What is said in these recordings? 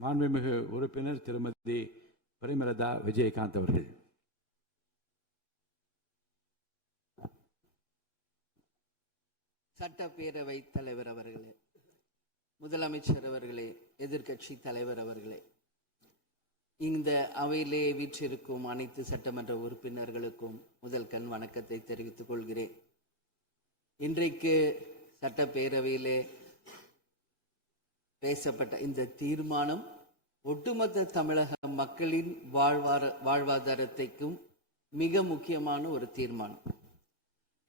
மாண்புமிகு உறுப்பினர் திருமதி பிரேமலதா விஜயகாந்த் அவர்கள். சட்டப்பேரவை தலைவர் அவர்களே, முதலமைச்சர் அவர்களே, எதிர்கட்சி தலைவர் அவர்களே, இந்த அவையிலே வீற்றிருக்கும் அனைத்து சட்டமன்ற உறுப்பினர்களுக்கும் முதல் கண் வணக்கத்தை தெரிவித்துக் கொள்கிறேன். இன்றைக்கு சட்டப்பேரவையிலே பேசப்பட்ட இந்த தீர்மானம் ஒட்டுமொத்த தமிழக மக்களின் வாழ்வாதாரத்தைக்கும் மிக முக்கியமான ஒரு தீர்மானம்.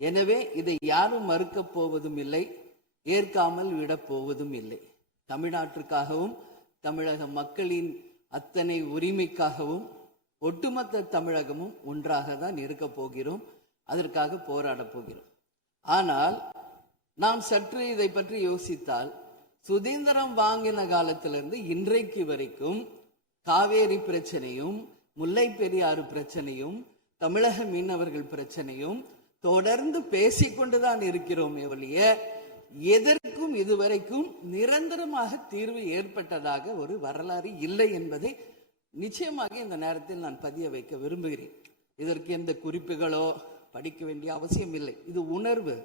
எனவே இதை யாரும் மறுக்கப் போவதும் இல்லை, ஏற்காமல் விடப் போவதும் இல்லை. தமிழ்நாட்டிற்காகவும் தமிழக மக்களின் அத்தனை உரிமைக்காகவும் ஒட்டுமொத்த தமிழகமும் ஒன்றாக தான் இருக்க போகிறோம், அதற்காக போராட போகிறோம். ஆனால் நாம் சற்று இதை பற்றி யோசித்தால், சுதந்திரம் வாங்கின காலத்திலிருந்து இன்றைக்கு வரைக்கும் காவேரி பிரச்சனையும் முல்லை பெரியாறு பிரச்சனையும் தமிழக மீனவர்கள் பிரச்சனையும் தொடர்ந்து பேசிக்கொண்டுதான் இருக்கிறோமே ஒழிய எதற்கும் இதுவரைக்கும் நிரந்தரமாக தீர்வு ஏற்பட்டதாக ஒரு வரலாறு இல்லை என்பதை நிச்சயமாக இந்த நேரத்தில் நான் பதிய வைக்க விரும்புகிறேன். இதற்கு எந்த குறிப்புகளோ படிக்க வேண்டிய அவசியம் இல்லை. இது உணர்வு,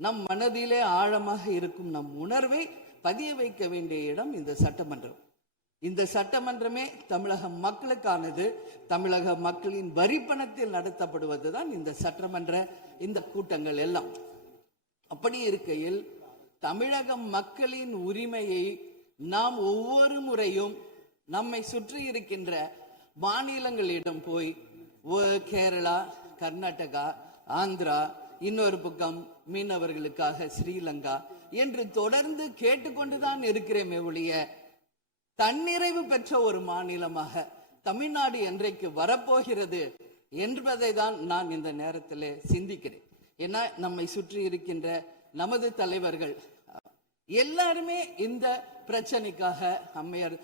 நம் மனதிலே ஆழமாக இருக்கும் நம் உணர்வை பதிய வைக்க வேண்டிய இடம் இந்த சட்டமன்றம். இந்த சட்டமன்றமே தமிழக மக்களுக்கானது. தமிழக மக்களின் வரி பணத்தில் நடத்தப்படுவதுதான் இந்த சட்டமன்ற இந்த கூட்டங்கள் எல்லாம். அப்படி இருக்கையில் தமிழக மக்களின் உரிமையை நாம் ஒவ்வொரு முறையும் நம்மை சுற்றி இருக்கின்ற மாநிலங்களிடம் போய் கேரளா, கர்நாடகா, ஆந்திரா, இன்னொரு பக்கம் மீனவர்களுக்காக ஸ்ரீலங்கா என்று தொடர்ந்து கேட்டுக்கொண்டுதான் இருக்கிறேமே ஒழிய தன்னிறைவு பெற்ற ஒரு மாநிலமாக தமிழ்நாடு என்றைக்கு வரப்போகிறது என்பதை தான் நான் இந்த நேரத்தில் சிந்திக்கிறேன். ஏன்னா நம்மை சுற்றி இருக்கின்ற நமது தலைவர்கள் எல்லாருமே இந்த பிரச்சனைக்காக, அம்மையார்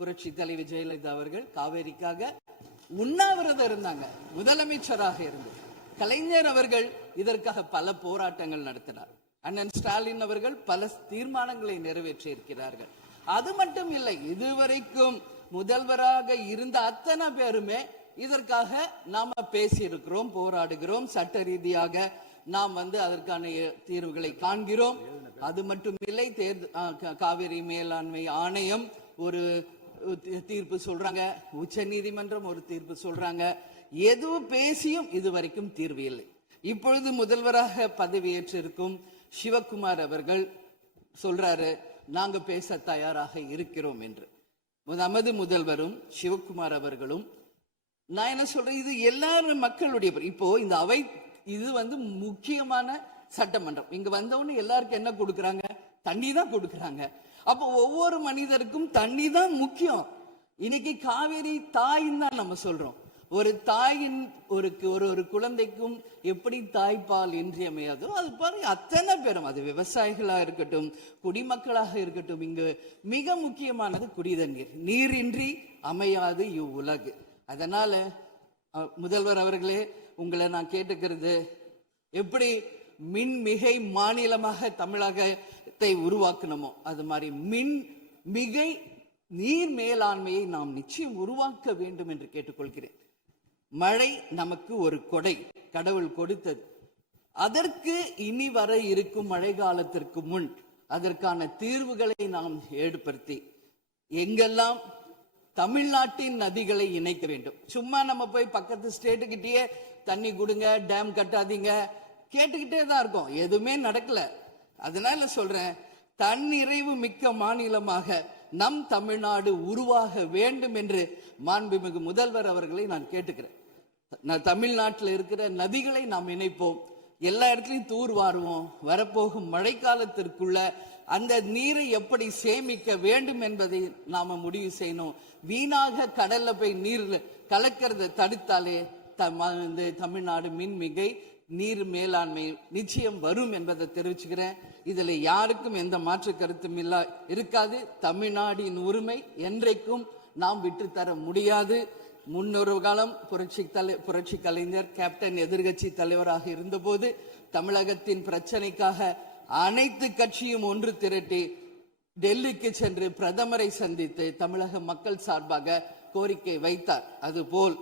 புரட்சி தலைவி ஜெயலலிதா அவர்கள் காவேரிக்காக உண்ணாவிரதம் இருந்தாங்க, முதலமைச்சராக இருந்து. கலைஞர் அவர்கள் இதற்காக பல போராட்டங்கள் நடத்தினார். அண்ணன் ஸ்டாலின் அவர்கள் பல தீர்மானங்களை நிறைவேற்றி இருக்கிறார்கள். அது மட்டும் இல்லை, இதுவரைக்கும் முதல்வராக இருந்த அத்தனை பேருமே இதற்காக நாம பேசி இருக்கிறோம், போராடுகிறோம், சட்ட ரீதியாக நாம் அதற்கான தீர்வுகளை காண்கிறோம். அது மட்டும் இல்லை, காவிரி மேலாண்மை ஆணையம் ஒரு தீர்ப்பு சொல்றாங்க, உச்ச நீதிமன்றம் ஒரு தீர்ப்பு சொல்றாங்க. எதுவும் பேசியும் இதுவரைக்கும் தீர்வு இல்லை. இப்பொழுது முதல்வராக பதவியேற்றிருக்கும் சிவகுமார் அவர்கள் சொல்றாரு, நாங்க பேச தயாராக இருக்கிறோம் என்று. நமது முதல்வரும் சிவகுமார் அவர்களும், நான் என்ன சொல்றேன், இது எல்லாரும் மக்களுடைய, இப்போ இந்த அவை இது முக்கியமான சட்டமன்றம். இங்க வந்தவொன்னு எல்லாருக்கும் என்ன கொடுக்கறாங்க? தண்ணி தான் கொடுக்கறாங்க. அப்போ ஒவ்வொரு மனிதருக்கும் தண்ணி தான் முக்கியம். இன்னைக்கு காவேரி தாயின்னு தான் நம்ம சொல்றோம். ஒரு தாயின் ஒரு குழந்தைக்கும் எப்படி தாய்ப்பால் இன்றியமையாதோ அது பாருங்க, அத்தனை பேரும், அது விவசாயிகளாக இருக்கட்டும், குடிமக்களாக இருக்கட்டும், இங்கு மிக முக்கியமானது குடிதண்ணீர். நீரின்றி அமையாது இவ்வுலகு. அதனால முதல்வர் அவர்களே, உங்களை நான் கேட்டுக்கிறது, எப்படி மின்மிகை மாநிலமாக தமிழகத்தை உருவாக்கணுமோ அது மாதிரி மின்மிகை நீர் மேலாண்மையை நாம் நிச்சயம் உருவாக்க வேண்டும் என்று கேட்டுக்கொள்கிறேன். மழை நமக்கு ஒரு கொடை, கடவுள் கொடுத்தது. அதற்கு இனி வர இருக்கும் மழை காலத்திற்கு முன் அதற்கான தீர்வுகளை நாம் ஏற்படுத்தி எங்கெல்லாம் தமிழ்நாட்டின் நதிகளை இணைக்க வேண்டும். சும்மா நம்ம போய் பக்கத்து ஸ்டேட்டுக்கிட்டே தண்ணி கொடுங்க, டேம் கட்டாதீங்க கேட்டுக்கிட்டே தான் இருக்கோம், எதுவுமே நடக்கல. அதனால சொல்றேன், தன்னிறைவு மிக்க மாநிலமாக நம் தமிழ்நாடு உருவாக வேண்டும் என்று மாண்புமிகு முதல்வர் அவர்களை நான் கேட்டுக்கிறேன். தமிழ்நாட்டில் இருக்கிற நதிகளை நாம் இணைப்போம், எல்லா இடத்துலையும் தூர்வாருவோம். வரப்போகும் மழைக்காலத்திற்குள்ள அந்த நீரை எப்படி சேமிக்க வேண்டும் என்பதை நாம முடிவு செய்யணும். வீணாக கடல்ல போய் நீர் கலக்கிறத தடுத்தாலே தமிழ்நாடு மின்மிகை நீர் மேலாண்மை நிச்சயம் வரும் என்பதை தெரிவிச்சுக்கிறேன். இதுல யாருக்கும் எந்த மாற்று கருத்தும் இருக்காது. தமிழ்நாடின் உரிமை என்றைக்கும் நாம் விட்டுத்தர முடியாது. முன்னொரு காலம் புரட்சி கலைஞர் கேப்டன் எதிர்கட்சி தலைவராக இருந்தபோது தமிழகத்தின் பிரச்சனைக்காக அனைத்து கட்சியும் ஒன்று திரட்டி டெல்லிக்கு சென்று பிரதமரை சந்தித்து தமிழக மக்கள் சார்பாக கோரிக்கை வைத்தார். அதுபோல்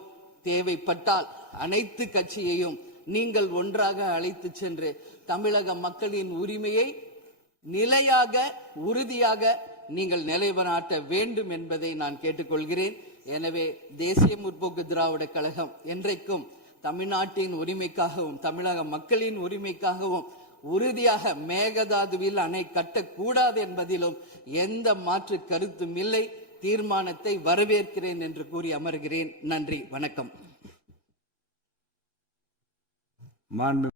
தேவைப்பட்டால் அனைத்து கட்சியையும் நீங்கள் ஒன்றாக அழைத்து சென்று தமிழக மக்களின் உரிமையை நிலையாக உறுதியாக நீங்கள் நிலைநாட்ட வேண்டும் என்பதை நான் கேட்டுக்கொள்கிறேன். எனவே தேசிய முற்போக்கு திராவிட கழகம் என்றைக்கும் தமிழ்நாட்டின் உரிமைக்காகவும் தமிழக மக்களின் உரிமைக்காகவும் உறுதியாக மேகதாதுவில் அணை கட்டக்கூடாது என்பதிலும் எந்த மாற்று கருத்தும் இல்லை. தீர்மானத்தை வரவேற்கிறேன் என்று கூறி அமர்கிறேன். நன்றி, வணக்கம். மாண்பு